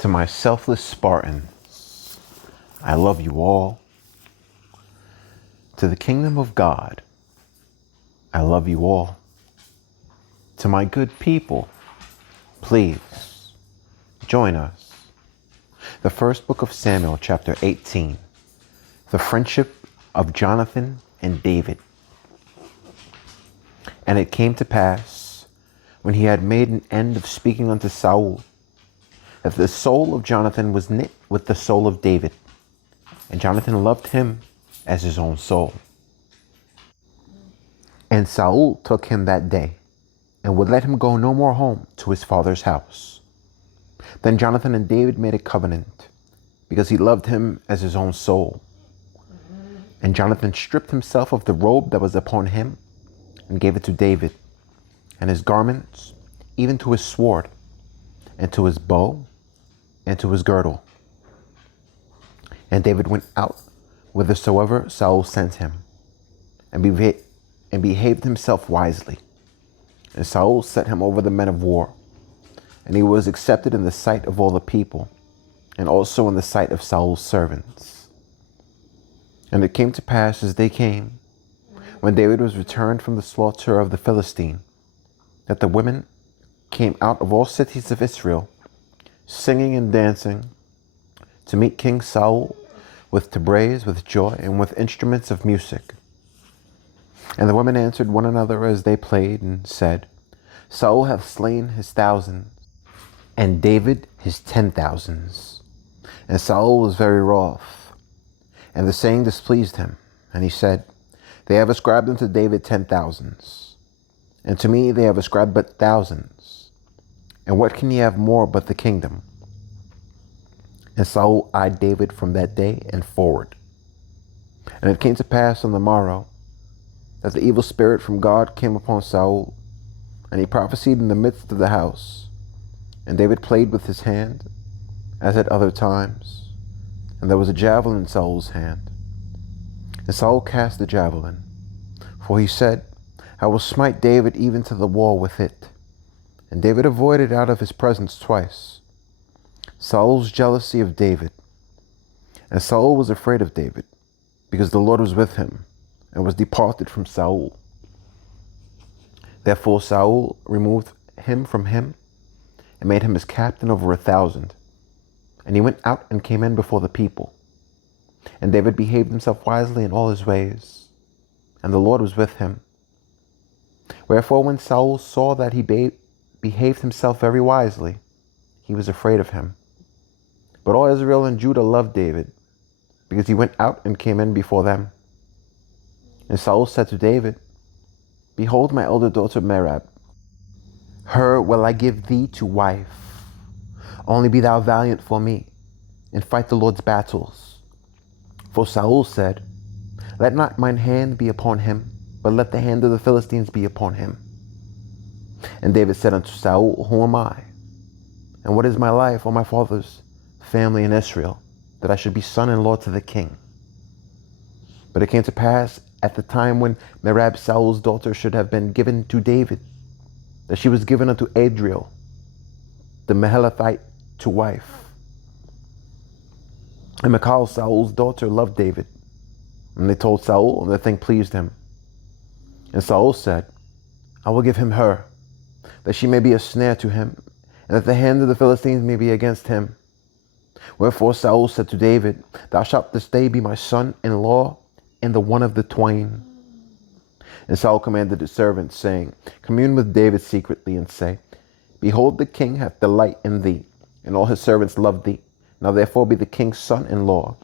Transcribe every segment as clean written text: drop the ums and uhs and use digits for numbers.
To my selfless Spartans, I love you all. To the kingdom of God, I love you all. To my good people, please join us. The first book of Samuel, chapter 18, the friendship of Jonathan and David. And it came to pass, when he had made an end of speaking unto Saul, that the soul of Jonathan was knit with the soul of David, and Jonathan loved him as his own soul. And Saul took him that day, and would let him go no more home to his father's house. Then Jonathan and David made a covenant, because he loved him as his own soul. And Jonathan stripped himself of the robe that was upon him, and gave it to David, and his garments, even to his sword, and to his bow, and to his girdle. And David went out whithersoever Saul sent him, and behaved himself wisely. And Saul set him over the men of war, and he was accepted in the sight of all the people, and also in the sight of Saul's servants. And it came to pass as they came, when David was returned from the slaughter of the Philistine, that the women came out of all cities of Israel, singing and dancing, to meet King Saul with tabrets, with joy, and with instruments of music. And the women answered one another as they played, and said, Saul hath slain his thousands, and David his 10,000s. And Saul was very wroth, and the saying displeased him. And he said, They have ascribed unto David 10,000s, and to me they have ascribed but thousands. And what can ye have more but the kingdom? And Saul eyed David from that day and forward. And it came to pass on the morrow, that the evil spirit from God came upon Saul, and he prophesied in the midst of the house. And David played with his hand, as at other times, and there was a javelin in Saul's hand. And Saul cast the javelin, for he said, I will smite David even to the wall with it. And David avoided out of his presence twice. Saul's jealousy of David. And Saul was afraid of David, because the Lord was with him, and was departed from Saul. Therefore Saul removed him from him, and made him his captain over 1,000. And he went out and came in before the people. And David behaved himself wisely in all his ways, and the Lord was with him. Wherefore when Saul saw that he behaved himself very wisely, he was afraid of him. But all Israel and Judah loved David, because he went out and came in before them. And Saul said to David, Behold my elder daughter Merab. Her will I give thee to wife. Only be thou valiant for me, and fight the Lord's battles. For Saul said, Let not mine hand be upon him, but let the hand of the Philistines be upon him. And David said unto Saul, Who am I? And what is my life or my father's family in Israel, that I should be son-in-law to the king? But it came to pass at the time when Merab Saul's daughter should have been given to David, that she was given unto Adriel, the Mahalathite, to wife. And Michal, Saul's daughter, loved David. And they told Saul, and the thing pleased him. And Saul said, I will give him her, that she may be a snare to him, and that the hand of the Philistines may be against him. Wherefore Saul said to David, Thou shalt this day be my son-in-law, in the one of the twain. And Saul commanded his servants, saying, Commune with David secretly, and say, Behold, the king hath delight in thee, and all his servants love thee. Now therefore be the king's son-in-law.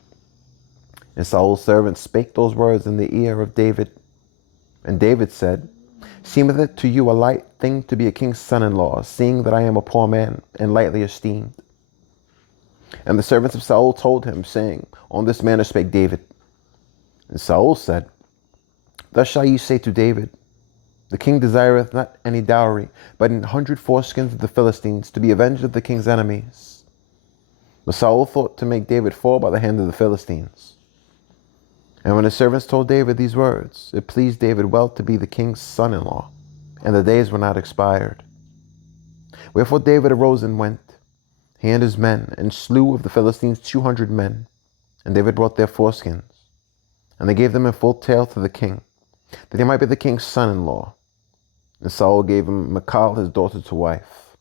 And Saul's servants spake those words in the ear of David. And David said, Seemeth it to you a light thing to be a king's son-in-law, seeing that I am a poor man, and lightly esteemed? And the servants of Saul told him, saying, On this manner spake David. And Saul said, Thus shall ye say to David, The king desireth not any dowry, but 100 foreskins of the Philistines, to be avenged of the king's enemies. But Saul thought to make David fall by the hand of the Philistines. And when his servants told David these words, it pleased David well to be the king's son-in-law, and the days were not expired. Wherefore David arose and went, he and his men, and slew of the Philistines 200 men. And David brought their foreskins, and they gave them in full tale to the king, that he might be the king's son-in-law. And Saul gave him Michal, his daughter, to wife.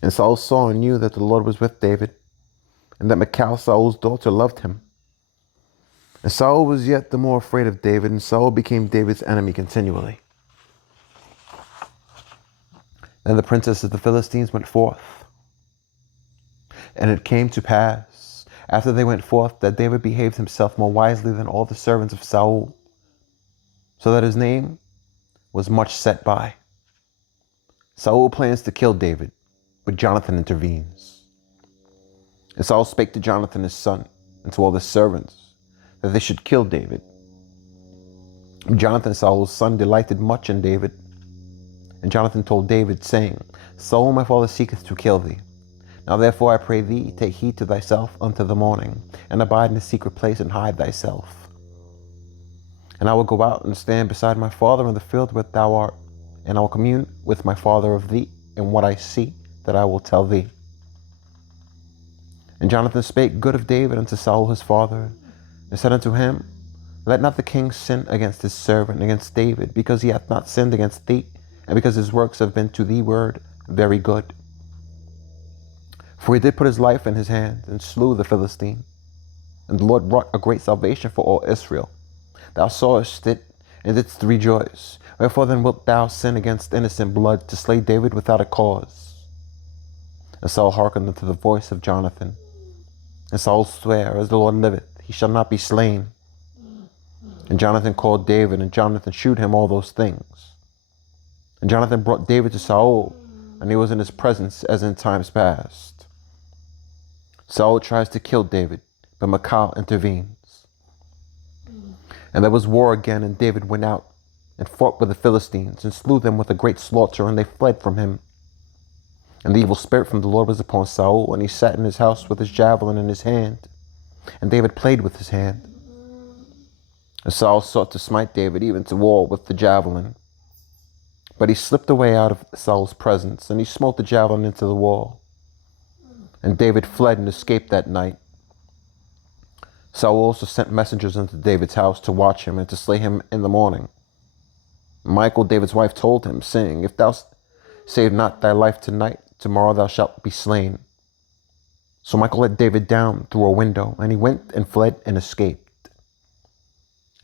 And Saul saw and knew that the Lord was with David, and that Michal, Saul's daughter, loved him. And Saul was yet the more afraid of David, and Saul became David's enemy continually. Then the princes of the Philistines went forth. And it came to pass, after they went forth, that David behaved himself more wisely than all the servants of Saul, so that his name was much set by. Saul plans to kill David, but Jonathan intervenes. And Saul spake to Jonathan his son, and to all his servants, that they should kill David. Jonathan, Saul's son, delighted much in David. And Jonathan told David, saying, Saul my father seeketh to kill thee. Now therefore I pray thee, take heed to thyself unto the morning, and abide in a secret place, and hide thyself. And I will go out and stand beside my father in the field where thou art, and I will commune with my father of thee, and what I see that I will tell thee. And Jonathan spake good of David unto Saul his father, and said unto him, Let not the king sin against his servant, against David, because he hath not sinned against thee, and because his works have been to thee word very good. For he did put his life in his hand, and slew the Philistine. And the Lord wrought a great salvation for all Israel. Thou sawest it, and didst rejoice. Wherefore then wilt thou sin against innocent blood, to slay David without a cause? And Saul hearkened unto the voice of Jonathan. And Saul sware, As the Lord liveth, he shall not be slain. And Jonathan called David, and Jonathan shewed him all those things. And Jonathan brought David to Saul, and he was in his presence as in times past. Saul tries to kill David, but Michal intervenes. And there was war again, and David went out and fought with the Philistines, and slew them with a great slaughter, and they fled from him. And the evil spirit from the Lord was upon Saul, and he sat in his house with his javelin in his hand. And David played with his hand. And Saul sought to smite David even to war with the javelin. But he slipped away out of Saul's presence, and he smote the javelin into the wall. And David fled and escaped that night. Saul also sent messengers unto David's house to watch him and to slay him in the morning. Michal, David's wife, told him, saying, If thou save not thy life tonight, tomorrow thou shalt be slain. So Michal let David down through a window, and he went and fled and escaped.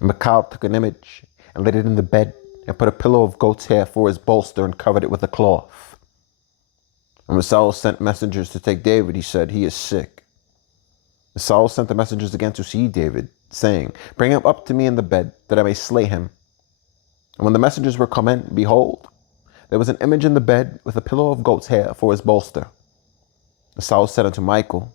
And Michal took an image and laid it in the bed, and put a pillow of goat's hair for his bolster, and covered it with a cloth. And when Saul sent messengers to take David, he said, He is sick. And Saul sent the messengers again to see David, saying, Bring him up to me in the bed, that I may slay him. And when the messengers were come in, behold, there was an image in the bed with a pillow of goat's hair for his bolster. And Saul said unto Michal,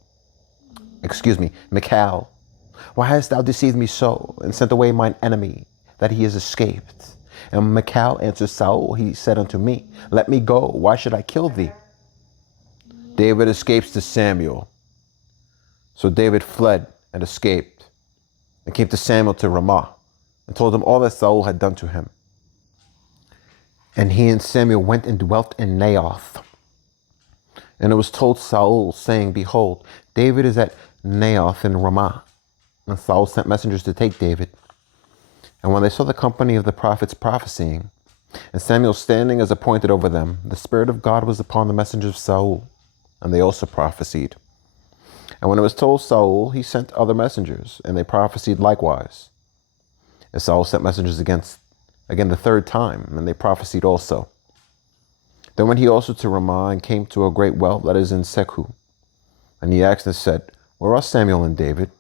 Why hast thou deceived me so, and sent away mine enemy, that he is escaped? And Michal answered Saul, he said unto me, Let me go, why should I kill thee? David escapes to Samuel. So David fled and escaped, and came to Samuel to Ramah, and told him all that Saul had done to him. And he and Samuel went and dwelt in Naioth. And it was told Saul, saying, Behold, David is at Naioth in Ramah. And Saul sent messengers to take David. And when they saw the company of the prophets prophesying, and Samuel standing as appointed over them, the Spirit of God was upon the messengers of Saul, and they also prophesied. And when it was told Saul, he sent other messengers, and they prophesied likewise. And Saul sent messengers again the third time, and they prophesied also. Then went he also to Ramah, and came to a great well that is in Sechu. And he asked and said, Where are Samuel and David?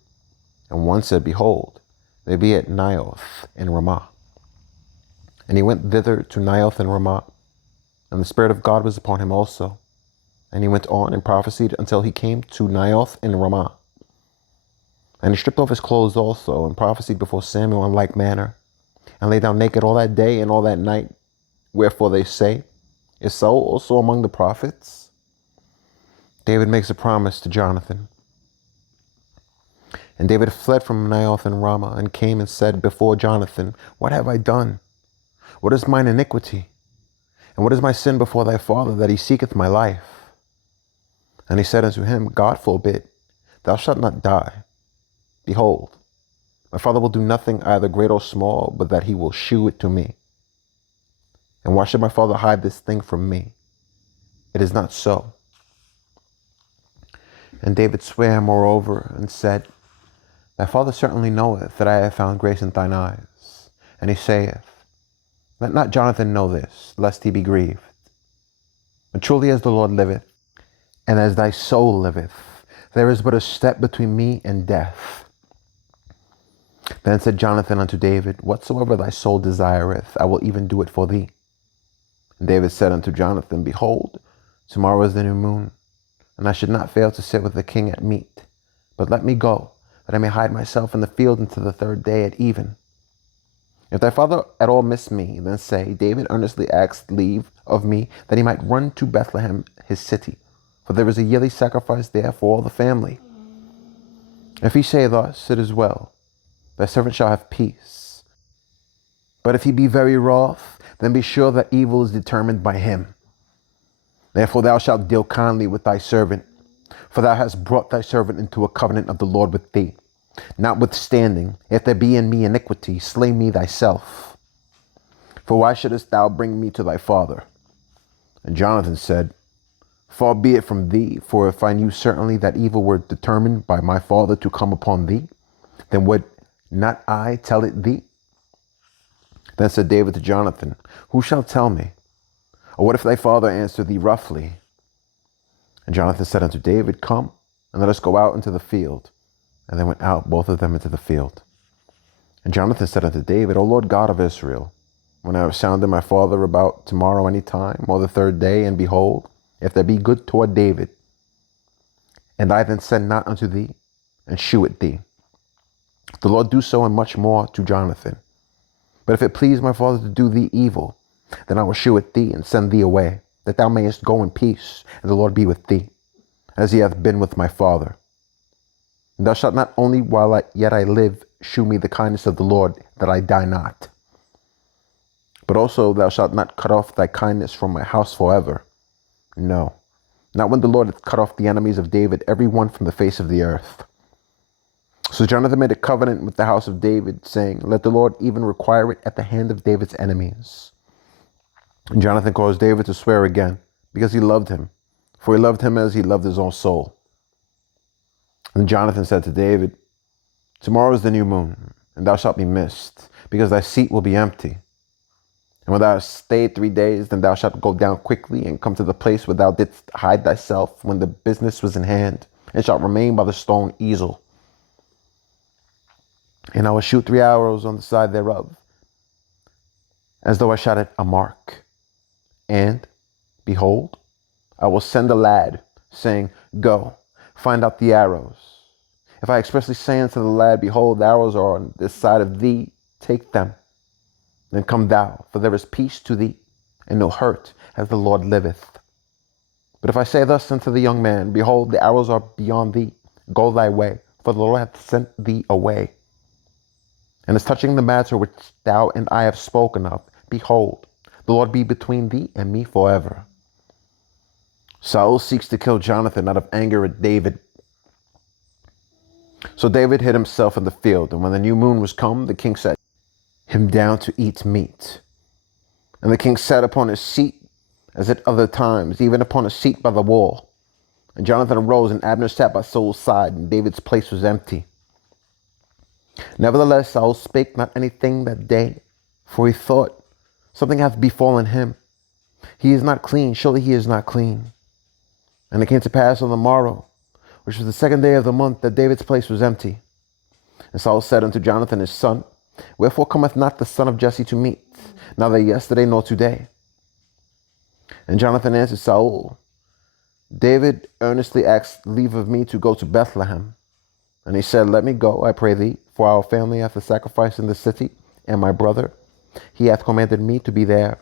And one said, Behold, they be at Naioth in Ramah. And he went thither to Naioth in Ramah, and the Spirit of God was upon him also. And he went on and prophesied until he came to Naioth in Ramah. And he stripped off his clothes also, and prophesied before Samuel in like manner, and lay down naked all that day and all that night. Wherefore they say, Is Saul also among the prophets? David makes a promise to Jonathan. And David fled from Naioth in Ramah, and came and said before Jonathan, What have I done? What is mine iniquity? And what is my sin before thy father, that he seeketh my life? And he said unto him, God forbid, thou shalt not die. Behold, my father will do nothing either great or small, but that he will shew it to me. And why should my father hide this thing from me? It is not so. And David sware moreover, and said, Thy father certainly knoweth that I have found grace in thine eyes. And he saith, Let not Jonathan know this, lest he be grieved. But truly as the Lord liveth, and as thy soul liveth, there is but a step between me and death. Then said Jonathan unto David, Whatsoever thy soul desireth, I will even do it for thee. And David said unto Jonathan, Behold, tomorrow is the new moon, and I should not fail to sit with the king at meat. But let me go, that I may hide myself in the field until the third day at even. If thy father at all miss me, then say, David earnestly asked leave of me that he might run to Bethlehem his city, for there is a yearly sacrifice there for all the family. If he say thus, it is well, thy servant shall have peace. But if he be very wroth, then be sure that evil is determined by him. Therefore thou shalt deal kindly with thy servant, for thou hast brought thy servant into a covenant of the Lord with thee. Notwithstanding, if there be in me iniquity, slay me thyself. For why shouldest thou bring me to thy father? And Jonathan said, Far be it from thee, for if I knew certainly that evil were determined by my father to come upon thee, then would not I tell it thee? Then said David to Jonathan, Who shall tell me? Or what if thy father answer thee roughly? And Jonathan said unto David, Come, and let us go out into the field. And they went out, both of them, into the field. And Jonathan said unto David, O Lord God of Israel, when I have sounded my father about tomorrow any time, or the third day, and behold, if there be good toward David, and I then send not unto thee, and shew it thee, the Lord do so and much more to Jonathan. But if it please my father to do thee evil, then I will shew it thee and send thee away, that thou mayest go in peace, and the Lord be with thee, as he hath been with my father. And thou shalt not only while yet I live shew me the kindness of the Lord, that I die not, but also thou shalt not cut off thy kindness from my house forever. No, not when the Lord hath cut off the enemies of David, every one from the face of the earth. So Jonathan made a covenant with the house of David, saying, Let the Lord even require it at the hand of David's enemies. And Jonathan caused David to swear again, because he loved him, for he loved him as he loved his own soul. And Jonathan said to David, Tomorrow is the new moon, and thou shalt be missed, because thy seat will be empty. And when thou hast stayed 3 days, then thou shalt go down quickly, and come to the place where thou didst hide thyself when the business was in hand, and shalt remain by the stone Ezel. And I will shoot 3 arrows on the side thereof, as though I shot at a mark. And, behold, I will send a lad, saying, Go, find out the arrows. If I expressly say unto the lad, Behold, the arrows are on this side of thee, take them. Then come thou, for there is peace to thee, and no hurt, as the Lord liveth. But if I say thus unto the young man, Behold, the arrows are beyond thee, go thy way, for the Lord hath sent thee away. And as touching the matter which thou and I have spoken of, behold, the Lord be between thee and me forever. Saul seeks to kill Jonathan out of anger at David. So David hid himself in the field, and when the new moon was come, the king sat him down to eat meat. And the king sat upon his seat, as at other times, even upon a seat by the wall. And Jonathan arose, and Abner sat by Saul's side, and David's place was empty. Nevertheless, Saul spake not anything that day, for he thought, Something hath befallen him. He is not clean, surely he is not clean. And it came to pass on the morrow, which was the 2nd day of the month, that David's place was empty. And Saul said unto Jonathan his son, Wherefore cometh not the son of Jesse to meat, neither yesterday nor today? And Jonathan answered Saul, David earnestly asked leave of me to go to Bethlehem. And he said, Let me go, I pray thee, for our family hath a sacrifice in the city, and my brother, he hath commanded me to be there.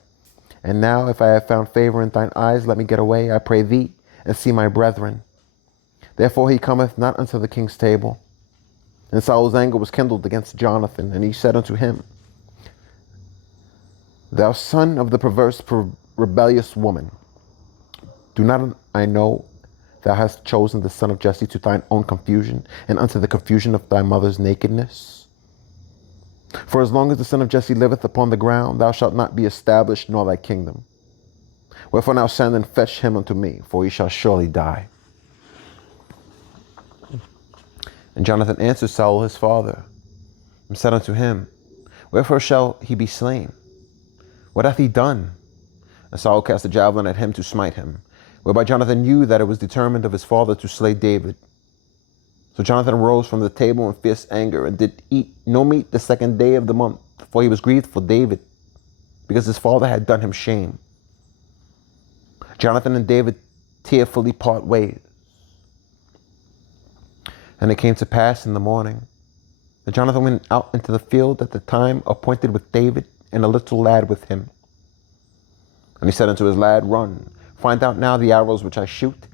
And now, if I have found favor in thine eyes, let me get away, I pray thee, and see my brethren. Therefore he cometh not unto the king's table. And Saul's anger was kindled against Jonathan, and he said unto him, Thou son of the perverse, rebellious woman, do not I know Thou hast chosen the son of Jesse to thine own confusion, and unto the confusion of thy mother's nakedness. For as long as the son of Jesse liveth upon the ground, thou shalt not be established, nor thy kingdom. Wherefore now send and fetch him unto me, for he shall surely die. And Jonathan answered Saul his father, and said unto him, Wherefore shall he be slain? What hath he done? And Saul cast a javelin at him to smite him, whereby Jonathan knew that it was determined of his father to slay David. So Jonathan arose from the table in fierce anger, and did eat no meat the 2nd day of the month, for he was grieved for David, because his father had done him shame. Jonathan and David tearfully part ways. And it came to pass in the morning that Jonathan went out into the field at the time appointed with David, and a little lad with him. And he said unto his lad, Run, find out now the arrows which I shoot.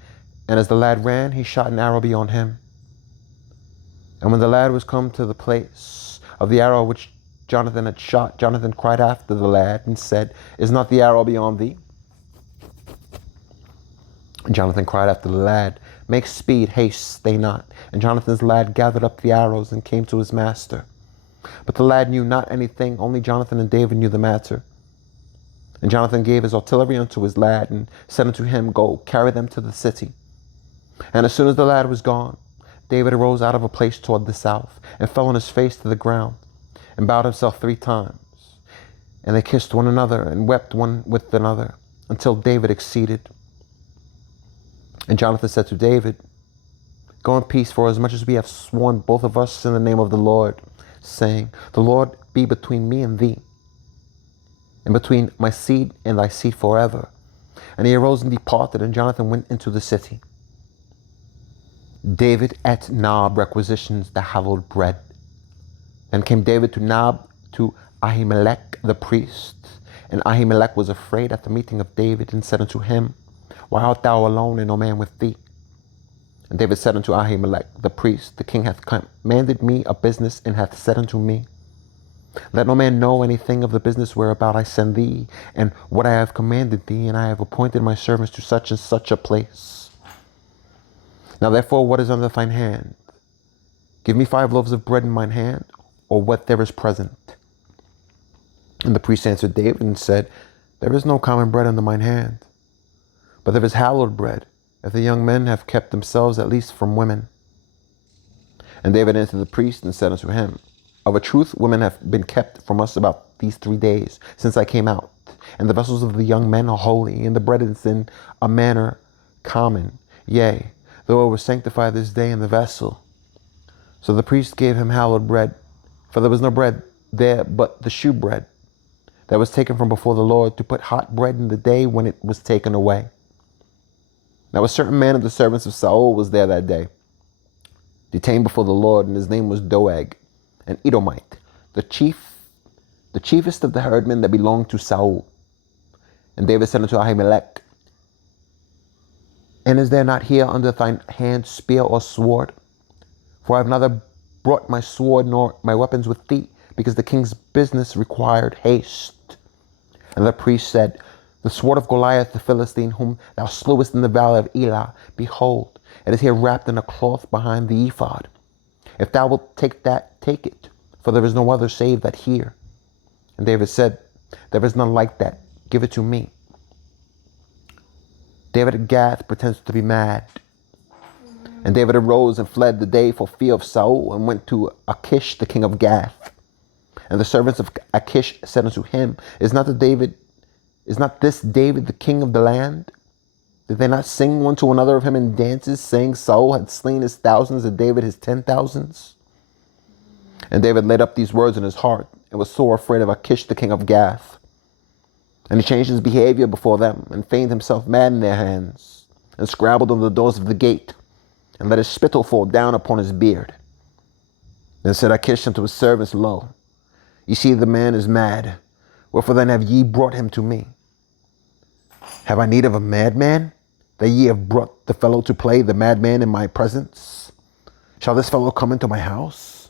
And as the lad ran, he shot an arrow beyond him. And when the lad was come to the place of the arrow which Jonathan had shot, Jonathan cried after the lad and said, Is not the arrow beyond thee? And Jonathan cried after the lad, Make speed, haste, stay not. And Jonathan's lad gathered up the arrows and came to his master. But the lad knew not anything, only Jonathan and David knew the matter. And Jonathan gave his artillery unto his lad, and said unto him, Go, carry them to the city. And as soon as the lad was gone, David arose out of a place toward the south, and fell on his face to the ground, and bowed himself 3 times. And they kissed one another, and wept one with another, until David exceeded. And Jonathan said to David, Go in peace, for as much as we have sworn both of us in the name of the Lord, saying, The Lord be between me and thee, and between my seed and thy seed forever. And he arose and departed, and Jonathan went into the city. David at Nob requisitions the hallowed bread. Then came David to Nob to Ahimelech the priest. And Ahimelech was afraid at the meeting of David, and said unto him, Why art thou alone, and no man with thee? And David said unto Ahimelech the priest, The king hath commanded me a business, and hath said unto me, Let no man know anything of the business whereabout I send thee, and what I have commanded thee, and I have appointed my servants to such and such a place. Now therefore, what is under thine hand? Give me 5 loaves of bread in mine hand, or what there is present. And the priest answered David and said, There is no common bread under mine hand, but there is hallowed bread, if the young men have kept themselves at least from women. And David answered the priest and said unto him, Of a truth, women have been kept from us about these 3 days, since I came out. And the vessels of the young men are holy, and the bread is in a manner common. Yea, though it was sanctified this day in the vessel. So the priest gave him hallowed bread, for there was no bread there but the shew bread that was taken from before the Lord, to put hot bread in the day when it was taken away. Now a certain man of the servants of Saul was there that day, detained before the Lord, and his name was Doeg, an Edomite, the chiefest of the herdmen that belonged to Saul. And David said unto Ahimelech, And is there not here under thine hand spear or sword? For I have neither brought my sword nor my weapons with thee, because the king's business required haste. And the priest said, The sword of Goliath the Philistine, whom thou slewest in the valley of Elah, behold, it is here wrapped in a cloth behind the ephod. If thou wilt take that, take it, for there is no other save that here. And David said, There is none like that, give it to me. David at Gath pretends to be mad. And David arose and fled the day for fear of Saul, and went to Achish the king of Gath. And the servants of Achish said unto him, Is not this David the king of the land? Did they not sing one to another of him in dances, saying, Saul had slain his thousands, and David his 10,000s? And David laid up these words in his heart, and was sore afraid of Achish the king of Gath. And he changed his behavior before them, and feigned himself mad in their hands, and scrabbled on the doors of the gate, and let his spittle fall down upon his beard. Then said Achish unto his servants, Lo, ye see the man is mad. Wherefore then have ye brought him to me? Have I need of a madman, that ye have brought the fellow to play the madman in my presence? Shall this fellow come into my house?